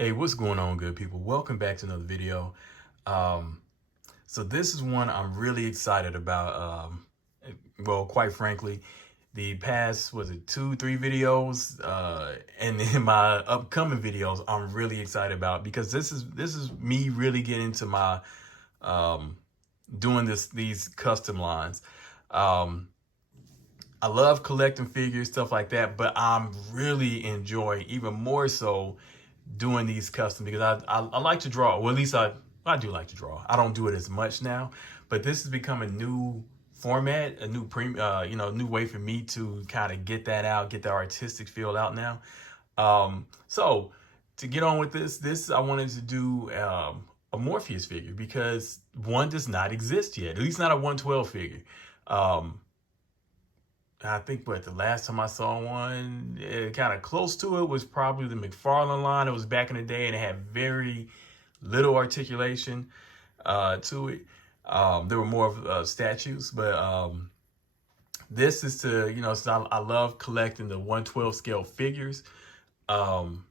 Hey, what's going on, good people? Welcome back to another video. Um, so this is one I'm really excited about. Well, quite frankly, the past, was it 2, 3 videos, and in my upcoming videos, I'm really excited about because this is me really getting into my um, doing these custom lines. Um, I love collecting figures, stuff like that, but I'm really enjoying even more so doing these custom because I like to draw. Well, at least I do like to draw. I don't do it as much now, but this has become a new format, a new new way for me to kind of get that out, get the artistic feel out now. So to get on with this I wanted to do a Morpheus figure because one does not exist yet, at least not a 112 figure. Um, I think the last time I saw one, kind of close to it, was probably the McFarlane line. It was back in the day, and it had very little articulation to it. There were more of statues, but this is to so I love collecting the 112 scale figures. Um,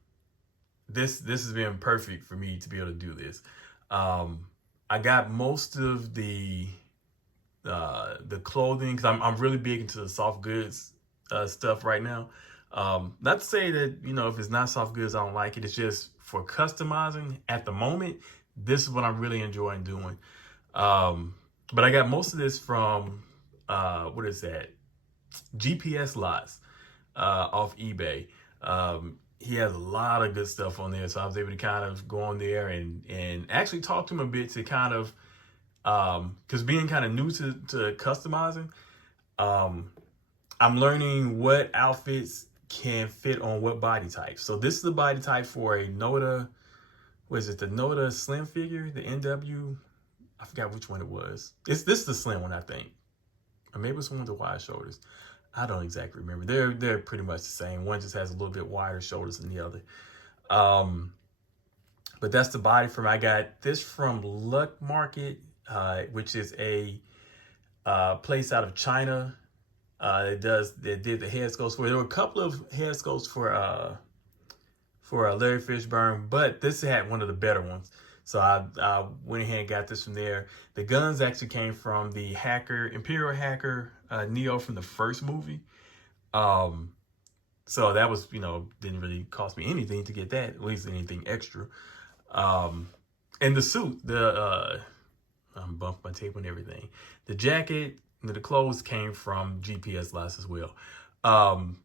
this has been perfect for me to be able to do this. Um, I got most of the clothing because I'm really big into the soft goods stuff right now. Not to say that if it's not soft goods I don't like it. It's just for customizing at the moment. This is what I'm really enjoying doing. But I got most of this from what is that? GPS lots off eBay. He has a lot of good stuff on there, so I was able to kind of go on there and actually talk to him a bit to kind of because being kind of new to customizing, um, I'm learning what outfits can fit on what body type. So this is the body type for a Noda, what is it, the Noda Slim figure, the NW, I forgot which one it was. This is the slim one, I think. Or maybe it's one with the wide shoulders. I don't exactly remember. They're pretty much the same. One just has a little bit wider shoulders than the other. Um, but that's the body from, I got this from Luck Market, which is a place out of China. They did the head sculpts for. There were a couple of head sculpts for Larry Fishburne, but this had one of the better ones. So I went ahead and got this from there. The guns actually came from the Imperial Hacker Neo from the first movie. Um, so that was, didn't really cost me anything to get that, at least anything extra. Um, and the suit, I'm bumped my tape and everything. The jacket, the clothes came from GPS lots as well. Um,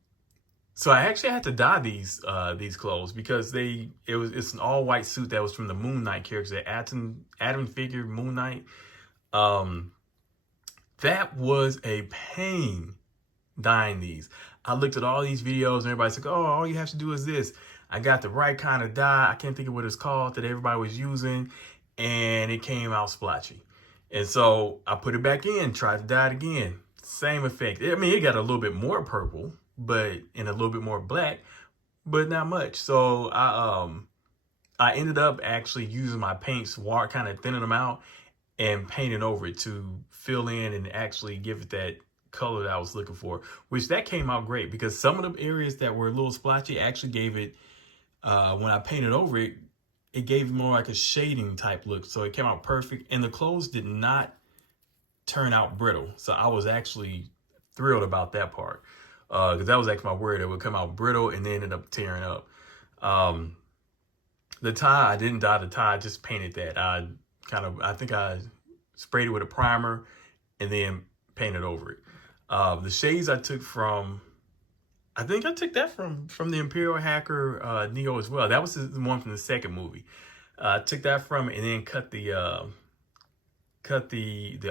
so I actually had to dye these clothes because it's an all white suit that was from the Moon Knight character, the Adam figure Moon Knight. Um, that was a pain dyeing these. I looked at all these videos and everybody's like, oh, all you have to do is this. I got the right kind of dye. I can't think of what it's called that everybody was using, and it came out splotchy. And so I put it back in, tried to dye it again. Same effect. I mean, it got a little bit more purple, but and a little bit more black, but not much. So I ended up actually using my paints, kind of thinning them out and painting over it to fill in and actually give it that color that I was looking for, which that came out great because some of the areas that were a little splotchy actually gave it, when I painted over it, it gave more like a shading type look. So it came out perfect, and the clothes did not turn out brittle. So I was actually thrilled about that part because that was actually my worry that it would come out brittle and then ended up tearing up. Um, the tie, I didn't dye the tie, I just painted that. I think I sprayed it with a primer and then painted over it. The shades I took from, I think I took that from the Imperial Hacker Neo as well. That was the one from the second movie. I took that from it and then cut the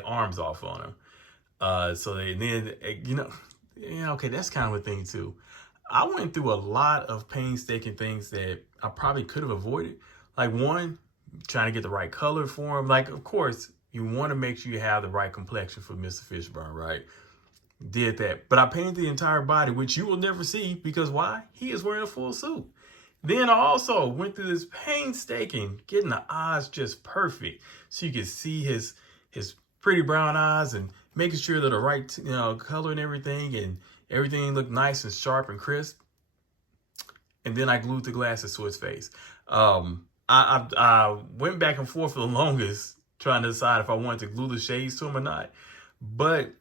arms off on him. So they then okay, that's kind of a thing too. I went through a lot of painstaking things that I probably could have avoided. Like one, trying to get the right color for him. Like, of course, you want to make sure you have the right complexion for Mr. Fishburne, right? Did that. But I painted the entire body, which you will never see because why? He is wearing a full suit. Then I also went through this painstaking, getting the eyes just perfect so you could see his pretty brown eyes and making sure they're the right color and everything looked nice and sharp and crisp. and then I glued the glasses to his face. I went back and forth for the longest trying to decide if I wanted to glue the shades to him or not. But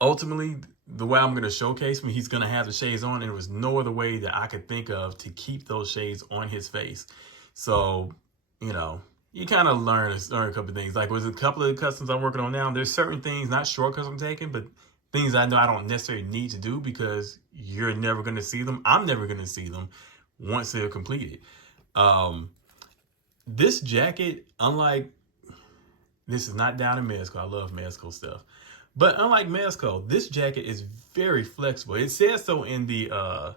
ultimately, the way I'm going to showcase me, he's going to have the shades on, and there was no other way that I could think of to keep those shades on his face. So, you know, you kind of learn a couple of things. Like with a couple of customs I'm working on now, there's certain things, not shortcuts I'm taking, but things I know I don't necessarily need to do because you're never going to see them. I'm never going to see them once they're completed. This jacket, unlike, this is not down in Mexico. I love Mexico stuff. But unlike Mexico, this jacket is very flexible. It says so in the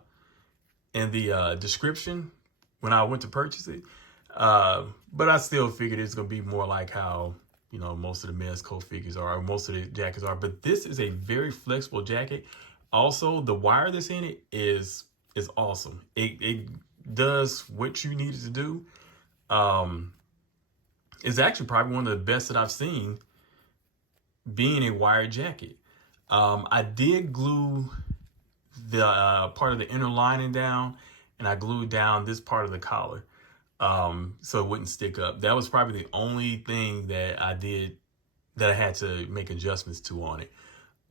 description when I went to purchase it. But I still figured it's going to be more like how, you know, most of the Mexico figures are, or most of the jackets are. But this is a very flexible jacket. Also, the wire that's in it is awesome. It does what you need it to do. It's actually probably one of the best that I've seen, being a wired jacket. I did glue the part of the inner lining down, and I glued down this part of the collar so it wouldn't stick up. That was probably the only thing that I did that I had to make adjustments to on it.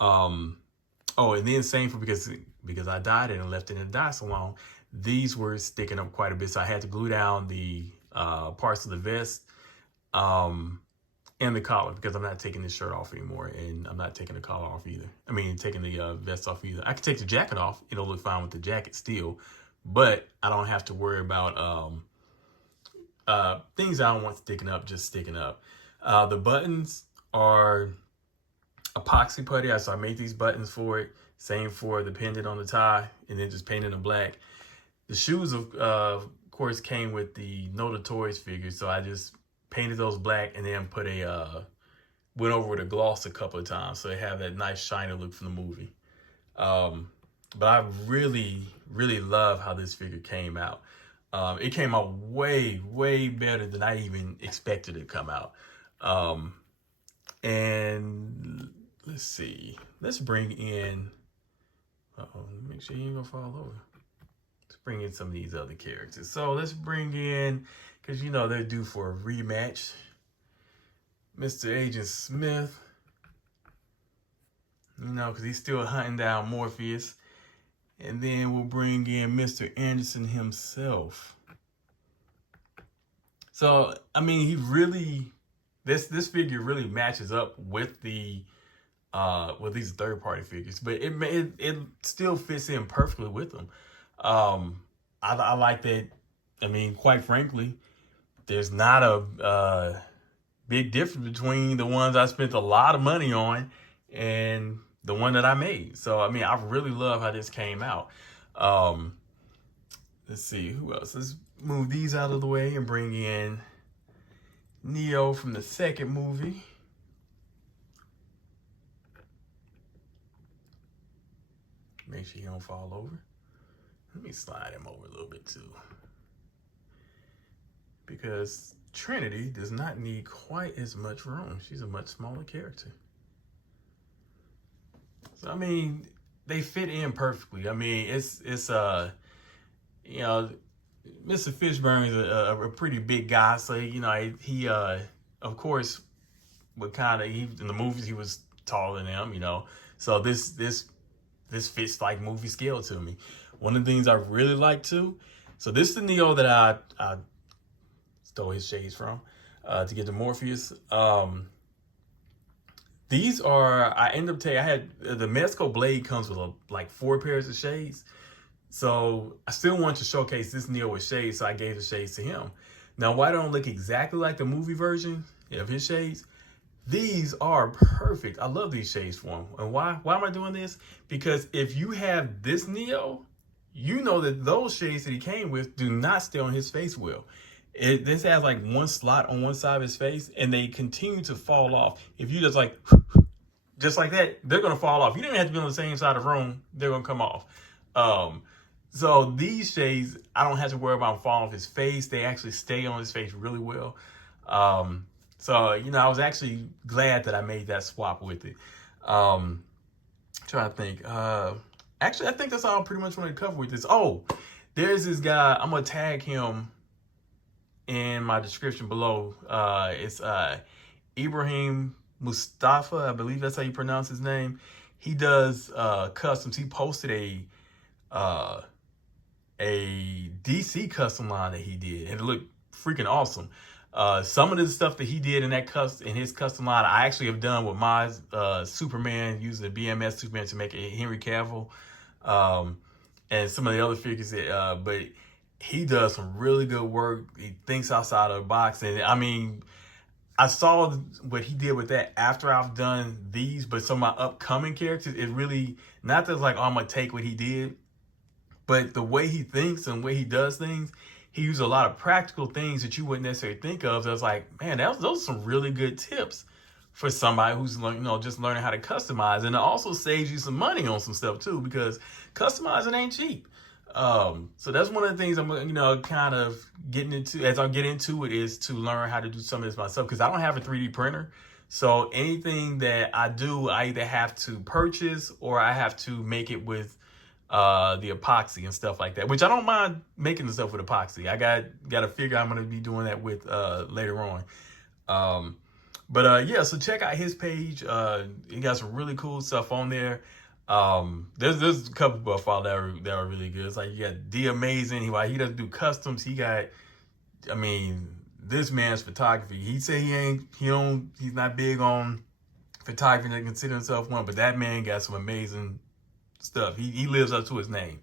Oh, and then same for because I dyed it and left it in the dye salon, these were sticking up quite a bit, so I had to glue down the parts of the vest and the collar, because I'm not taking this shirt off anymore, and I'm not taking the collar off either. I mean, taking the vest off either. I could take the jacket off. It'll look fine with the jacket still, but I don't have to worry about things I don't want sticking up, just sticking up. The buttons are epoxy putty. So I made these buttons for it. Same for the pendant on the tie, and then just painted them black. The shoes, of course, came with the No the Toys figure, so I just painted those black and then put went over with a gloss a couple of times so they have that nice shiny look from the movie. But I really, really love how this figure came out. It came out way, way better than I even expected it to come out. And let's see. Let's bring in, make sure you ain't gonna fall over. Let's bring in some of these other characters. So let's bring in, because you know they're due for a rematch, Mr. Agent Smith. You know, because he's still hunting down Morpheus. And then we'll bring in Mr. Anderson himself. So, I mean, he really, this figure really matches up with the with these third-party figures, but it still fits in perfectly with them. I like that. I mean, quite frankly, there's not a big difference between the ones I spent a lot of money on and the one that I made. So, I mean, I really love how this came out. Let's see, who else? Let's move these out of the way and bring in Neo from the second movie. Make sure he don't fall over. Let me slide him over a little bit too, because Trinity does not need quite as much room. She's a much smaller character. So, I mean, they fit in perfectly. I mean, it's you know, Mr. Fishburne is a pretty big guy, so you know he of course would kind of, in the movies he was taller than them, you know. So this fits like movie scale to me. One of the things I really like too. So this is the Neo that I stole his shades from to get the Morpheus. These are, I ended up taking, I had, the Mexico blade comes with like 4 pairs of shades. So I still wanted to showcase this Neo with shades, so I gave the shades to him. Now, why don't look exactly like the movie version of his shades? These are perfect. I love these shades for him. And why am I doing this? Because if you have this Neo, you know that those shades that he came with do not stay on his face well. This has like one slot on one side of his face, and they continue to fall off. If you just like that, they're going to fall off. You don't have to be on the same side of the room. They're going to come off. So these shades, I don't have to worry about them falling off his face. They actually stay on his face really well. So, you know, I was actually glad that I made that swap with it. Trying to think. Actually, I think that's all I pretty much wanted to cover with this. Oh, There's this guy, I'm gonna tag him in my description below. It's Ibrahim Mustafa, I believe that's how you pronounce his name. He does customs. He posted uh, a DC custom line that he did, and it looked freaking awesome. Some of the stuff that he did in his custom line, I actually have done with my Superman, using the BMS Superman to make a Henry Cavill, and some of the other figures that. But he does some really good work. He thinks outside of the box, and I mean, I saw what he did with that after I've done these, but some of my upcoming characters, it really, not that like, oh, I'm gonna take what he did, but the way he thinks and the way he does things, he used a lot of practical things that you wouldn't necessarily think of. So I was like, man, those are some really good tips for somebody who's just learning how to customize, and it also saves you some money on some stuff too, because customizing ain't cheap. So that's one of the things I'm kind of getting into as I get into it, is to learn how to do some of this myself, because I don't have a 3D printer. So anything that I do, I either have to purchase or I have to make it with the epoxy and stuff like that, which I don't mind making the stuff with epoxy. I got to figure I'm going to be doing that with later on. Yeah, so check out his page. He got some really cool stuff on there. There's a couple people I follow that are really good. It's like, you got D Amazing. He doesn't do customs. This man's photography. He say he's not big on photography and consider himself one, but that man got some amazing stuff. He lives up to his name.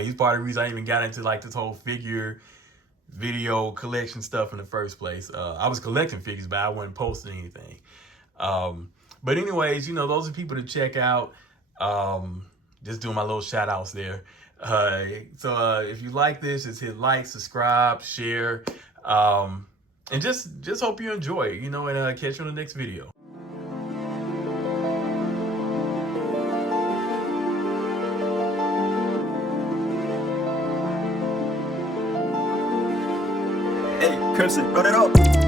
He's part of the reason I even got into like this whole figure video collection stuff in the first place. I was collecting figures, but I wasn't posting anything. But anyways, those are people to check out. Just doing my little shout outs there. So if you like this, just hit like, subscribe, share, and just hope you enjoy it, and catch you on the next video. Hey, Crimson, run it up.